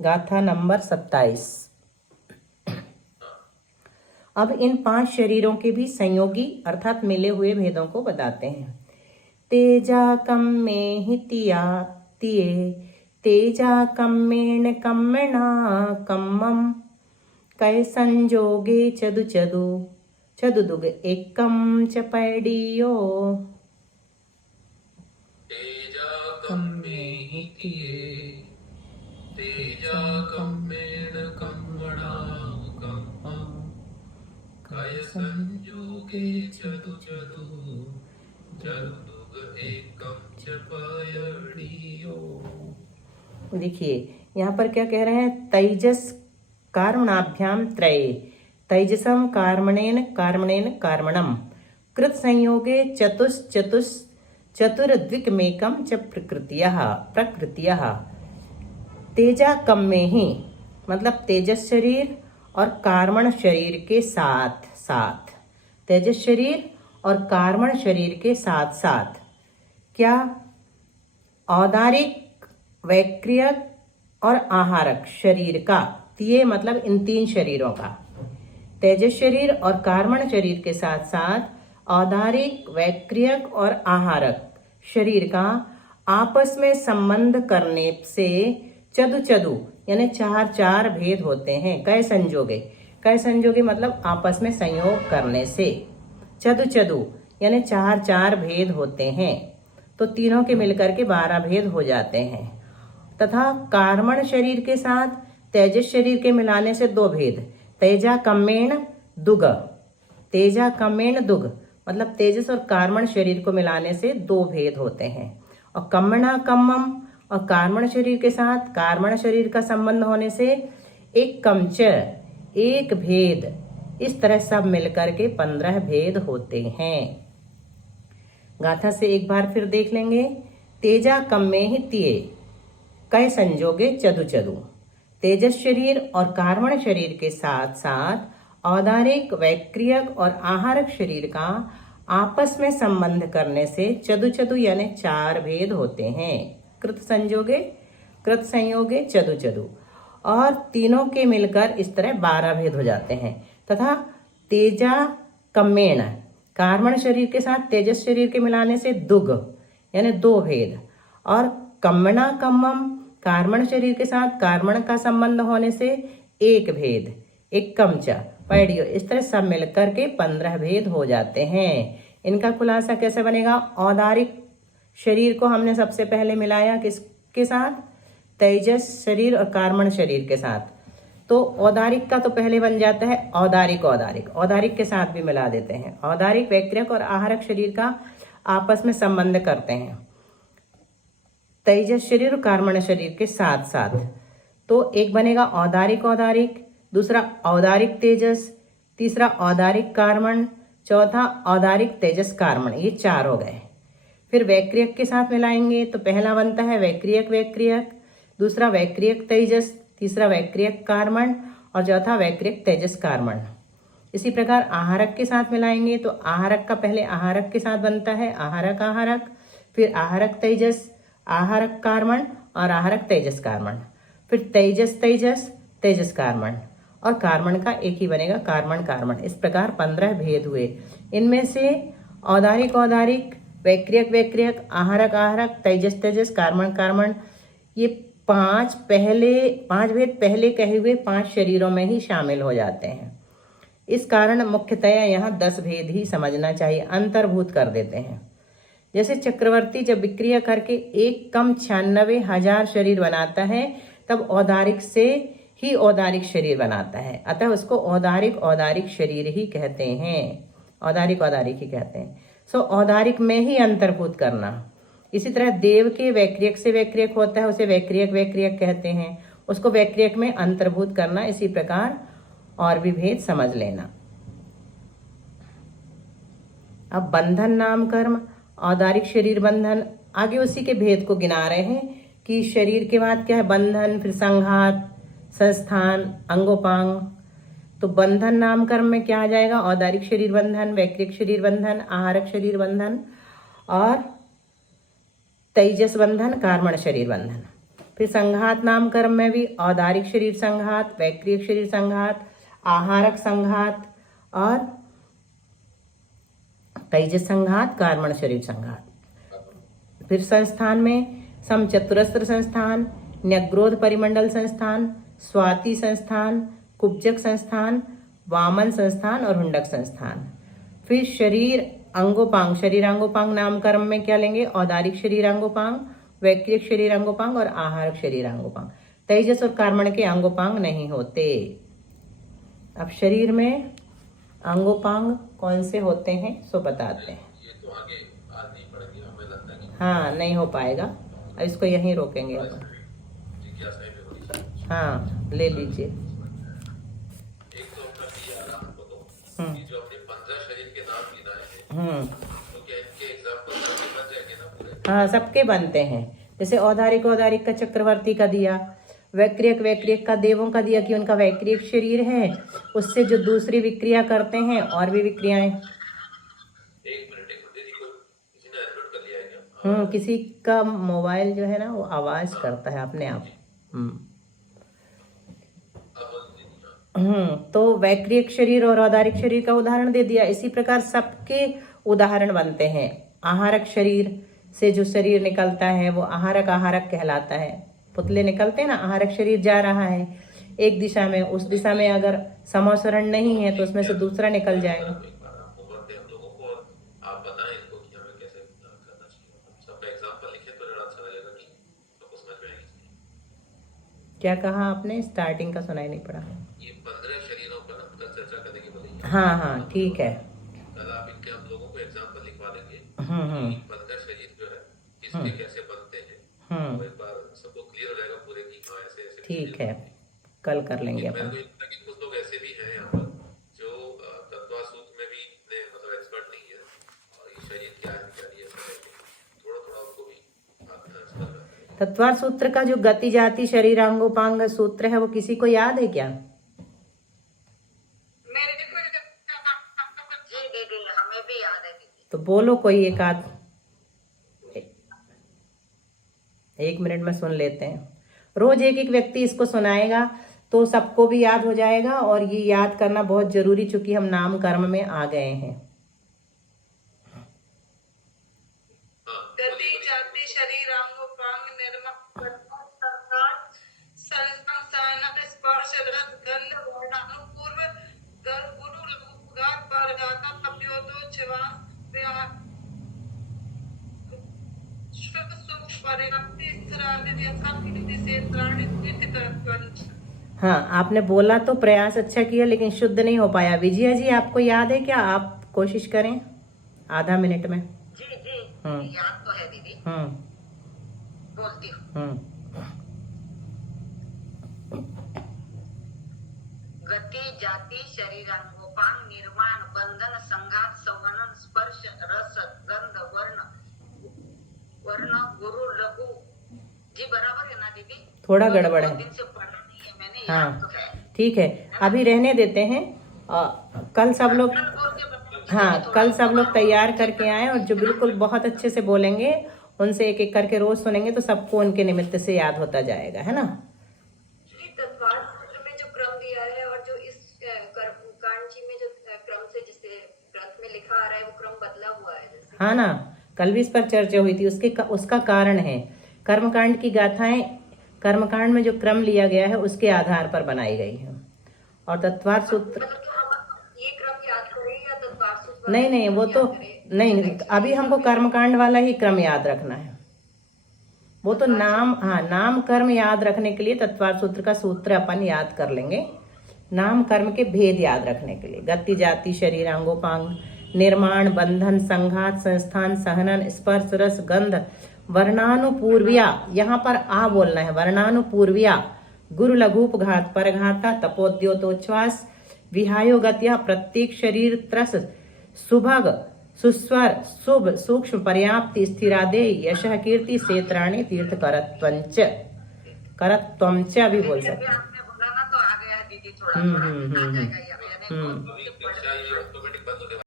गाथा नंबर 27। अब इन 5 शरीरों के भी संयोगी अर्थात मिले हुए भेदों को बताते हैं। तेजा कम में हितिया तिये, तेजा कम्मेण कम्मणा कम्मम, कै संजोगे चदु चदु, चदु दुग एकम च पैडियो। तेजा कम्मे हितिये, तेजा कम्मेण कम्मणा कम्मम, कै संयोगे चदु चदु, चदुग एकम च पयडियो। देखिए यहाँ पर क्या कह रहे हैं, तैजस कार्मणाभ्याम त्रये, तैजसम कार्मणेन कार्मणेन कार्मणम, कृत संयोगे चतुश्चतुस् चतुर्द्विकमेकम च प्रकृतियः प्रकृतियः। तेजा कम में ही मतलब तेजस शरीर और कार्मण शरीर के साथ साथ, तेजस शरीर और कार्मण शरीर के साथ साथ क्या औदारिक, वैक्रियक और आहारक शरीर का, ये मतलब इन 3 शरीरों का, तेजस शरीर और कार्मण शरीर के साथ साथ औदारिक, वैक्रियक और आहारक शरीर का आपस में संबंध करने से चदु चदु यानी 4 भेद होते हैं। कै संजोगे, कै संजोगे मतलब आपस में संयोग करने से, चदु चदु यानी 4 भेद होते हैं, तो तीनों के मिलकर के 12 भेद हो जाते हैं। तथा कार्मण शरीर के साथ तेजस शरीर के मिलाने से 2 भेद, तेजा कम्मेण दुग, तेजा कम्मेण दुग मतलब तेजस और कार्मण शरीर को मिलाने से 2 भेद होते हैं। और कम्मणा कम्मम और कार्मण शरीर के साथ कार्मण शरीर का संबंध होने से एक कमच, एक भेद, इस तरह सब मिलकर के 15 भेद होते हैं। गाथा से एक बार फिर देख लेंगे। तेजा कम में ही तिये, कै संजोगे चदु चदु, तेजस शरीर और कार्मण शरीर के साथ साथ औदारिक, वैक्रियक और आहारक शरीर का आपस में संबंध करने से चदु चदु यानी 4 भेद होते हैं। कृत संजोगे, कृत संयोगे चदु चदु, और तीनों के मिलकर इस तरह 12 भेद हो जाते हैं। तथा तेजा कम्मेण कार्मण शरीर के साथ तेजस शरीर के मिलाने से दुग यानी 2 भेद, और कम्मणा कम्मम कार्मण शरीर के साथ कार्मण का संबंध होने से 1 भेद, एक कमचा पैडियो, इस तरह सब मिलकर के 15 भेद हो जाते हैं। इनका खुलासा कैसे बनेगा, औदारिक शरीर को हमने सबसे पहले मिलाया किसके साथ, तेजस शरीर और कार्मण शरीर के साथ, तो औदारिक का तो पहले बन जाता है औदारिक, औदारिक औदारिक के साथ भी मिला देते हैं। औदारिक, वैक्रियक और आहारक शरीर का आपस में संबंध करते हैं तेजस शरीर और कार्मण शरीर के साथ साथ, तो एक बनेगा औदारिक औदारिक, दूसरा औदारिक तेजस, तीसरा औदारिक कार्मण, चौथा औदारिक तेजस कार्मण, ये 4 हो गए। फिर वैक्रियक के साथ मिलाएंगे तो पहला बनता है वैक्रियक वैक्रियक, दूसरा वैक्रियक तेजस, तीसरा वैक्रियक कार्मण और चौथा वैक्रियक तेजस कार्मण। इसी प्रकार आहारक के साथ मिलाएंगे तो आहारक का पहले आहारक के साथ बनता है आहारक आहारक, फिर आहारक तेजस, आहारक कार्मण और आहारक तेजस कार्मण, फिर तेजस तेजस तेजस कार्मण, और कार्मण का एक ही बनेगा कार्मण कार्मण। इस प्रकार 15 भेद हुए। इनमें से औदारिक औदारिक, वैक्रियक वैक्रियक, आहारक आहारक, तेजस तेजस, कार्मण कार्मण, ये 5 भेद पहले कहे हुए 5 शरीरों में ही शामिल हो जाते हैं। इस कारण मुख्यतया यहाँ 10 भेद ही समझना चाहिए, अंतर्भूत कर देते हैं। जैसे चक्रवर्ती जब विक्रिया करके एक कम 96,000 शरीर बनाता है तब औदारिक से ही औदारिक शरीर बनाता है, अतः उसको औदारिक औदारिक शरीर ही कहते हैं, औदारिक औदारिक ही कहते हैं। सो औदारिक में ही अंतर्भूत करना। इसी तरह देव के वैक्रियक से वैक्रियक होता है, उसे वैक्रियक वैक्रियक कहते हैं, उसको वैक्रियक में अंतर्भूत करना। इसी प्रकार और भी भेद समझ लेना। अब बंधन नाम कर्म, औदारिक शरीर बंधन, आगे उसी के भेद को गिना रहे हैं कि शरीर के बाद क्या है बंधन, फिर संघात, संस्थान, अंगोपांग। तो बंधन नाम कर्म में क्या आ जाएगा, औदारिक शरीर बंधन, वैक्रिक शरीर बंधन, आहारक शरीर बंधन और तेजस बंधन, कार्मण शरीर बंधन। फिर संघात नाम कर्म में भी औदारिक शरीर संघात, वैक्रियक शरीर संघात, आहारक संघात और तेजस संघात, कार्मण शरीर संघात। फिर संस्थान में समचतुरस्त्र संस्थान, न्यग्रोध परिमंडल संस्थान, स्वाति संस्थान, कुब्जक संस्थान, वामन संस्थान और हुंडक संस्थान। फिर शरीर अंगोपांग, शरीरांगोपांग नाम कर्म में क्या लेंगे? औदारिक शरीरांगोपांग, वैक्रियक शरीरांगोपांग और आहारक शरीरांगोपांग। तेजस और कार्मण के अंगोपांग नहीं होते। अब शरीर में अंगोपांग कौन से होते हैं सो बताते हैं। ये तो आगे आज नहीं पड़ेगी, हमें लगता है कि हाँ, नहीं हो पाएगा, अब इसको यहीं रोकेंगे अपन। जिज्ञासा भी होनी चाहिए। हाँ, ले लीजिए। एक तो अपना दिया आपको तो ये जो अपने 15 शरीर के नाम गिनाए हैं, तो क्या इनके एग्जाम्पल बन जाएंगे ना पूरे? हाँ, सबके बनते हैं। जैसे औदारिक औदारिक का चक्रवर्ती का दिया, वैक्रियक वैक्रियक का देवों का दिया कि उनका वैक्रियक शरीर है, उससे जो दूसरी विक्रिया करते हैं और भी विक्रियाएं। एक मिनट दीदी को किसी ने एडमिट कर लिया है क्या? किसी का मोबाइल जो है ना वो आवाज करता है अपने आप। तो वैक्रियक शरीर और औदारिक शरीर का उदाहरण दे दिया। इसी प्रकार सबके उदाहरण बनते हैं। आहारक शरीर से जो शरीर निकलता है वो आहारक आहारक कहलाता है। पुतले निकलते हैं ना, आहारक शरीर जा रहा है एक दिशा में, उस दिशा में अगर समासरण नहीं है तो उसमें से दूसरा निकल जाएगा। आप बताएं इनको कि हमें कैसे करना चाहिए। सबका एग्जांपल लिखे तो ज़्यादा अच्छा लगेगा कि सबको समझ में आएगी। क्या कहा आपने? स्टार्टिंग का सुनाई नहीं पड़ा। ये 15 शरीरों पर हम कल चर्चा करने की बोली। हाँ हाँ, ठीक है। कल आप इनके हम लोगों को एग्जांपल लिखवा देंगे। 15 शरीर जो है किसके कैसे बनते हैं, तो एक बार सबको क्लियर हो जाएगा पूरे की हाँ ऐसे ऐसे। ठीक है, कल कर लेंगे अपन। कुछ लोग ऐसे भी हैं यहाँ पर जो तत्व सूत्र में भी इतने मतलब एक्सपर्ट नहीं है, और ये शरीर क्या है क्या नहीं है थोड़ा थोड़ा उनको भी तत्वार सूत्र का जो गति जाति शरीरांगोपांग सूत्र है वो किसी को याद है क्या? हमें भी याद है दीदी। तो बोलो कोई एक आध, 1 मिनट में सुन लेते हैं। रोज एक एक व्यक्ति इसको सुनाएगा तो सबको भी याद हो जाएगा, और ये याद करना बहुत जरूरी चूंकि हम नाम कर्म में आ गए हैं। गति जाति शरीरांगोपांग निर्माण स्पर्श रस गंध वर्णानुपूर्व गुरु लघुगात परगाता तप्योतो चिवास हाँ, आपने बोला तो प्रयास अच्छा किया, लेकिन शुद्ध नहीं हो पाया। विजया जी, आपको याद है क्या? आप कोशिश करें आधा मिनट में। जी जी, याद तो है दीदी। बोलती हूँ। गति जाति शरीरांगोपांग निर्माण बंधन संघात संवहन स्पर्श रस गंध वर्ण गुरु लघु। जी बराबर है ना दीदी? थोड़ा गड़बड़ है। दिन से पढ़ा नहीं है मैंने। हाँ, तो है। ठीक है, अभी रहने देते हैं। कल सब लोग, हाँ, कल सब लोग तैयार करके आए, और जो बिल्कुल बहुत अच्छे से बोलेंगे उनसे एक एक करके रोज सुनेंगे तो सबको उनके निमित्त से याद होता जाएगा, है ना? में जो क्रम दिया है और जो इस कांची में जो क्रम से जिसे ग्रंथ में लिखा आ रहा है वो क्रम बदला हुआ है जैसे। हाँ ना, कल भी इस पर चर्चा हुई थी। उसका कारण है कर्मकांड की गाथाएं। कर्मकांड में जो क्रम लिया गया है उसके आधार पर बनाई गई है। और तत्वार सूत्र, ये क्रम याद करें या तत्वार सूत्र? नहीं, वो तो नहीं, अभी हमको कर्मकांड वाला ही क्रम याद रखना है। वो तो नाम, हाँ, नाम कर्म याद रखने के लिए तत्वार सूत्र का सूत्र अपन याद कर लेंगे। नाम कर्म के भेद याद रखने के लिए गति जाति शरीरांगोपांग निर्माण बंधन संघात संस्थान सहनन स्पर्श रस गंध वर्णानुपूर्विया, यहाँ पर आ बोलना है, वर्णानुपूर्विया गुरु लघुपघात परघाता तपोद्योतोच्छ्वास विहायो गत्या प्रत्येक शरीर त्रस सुभग सुस्वर शुभ सूक्ष्म पर्याप्ति स्थिरादे यशः कीर्ति क्षेत्राणि तीर्थ करत्वंच भी बोल सकते। आपने बोला ना तो आ गया दीदी थोड़ा आ जाएगा।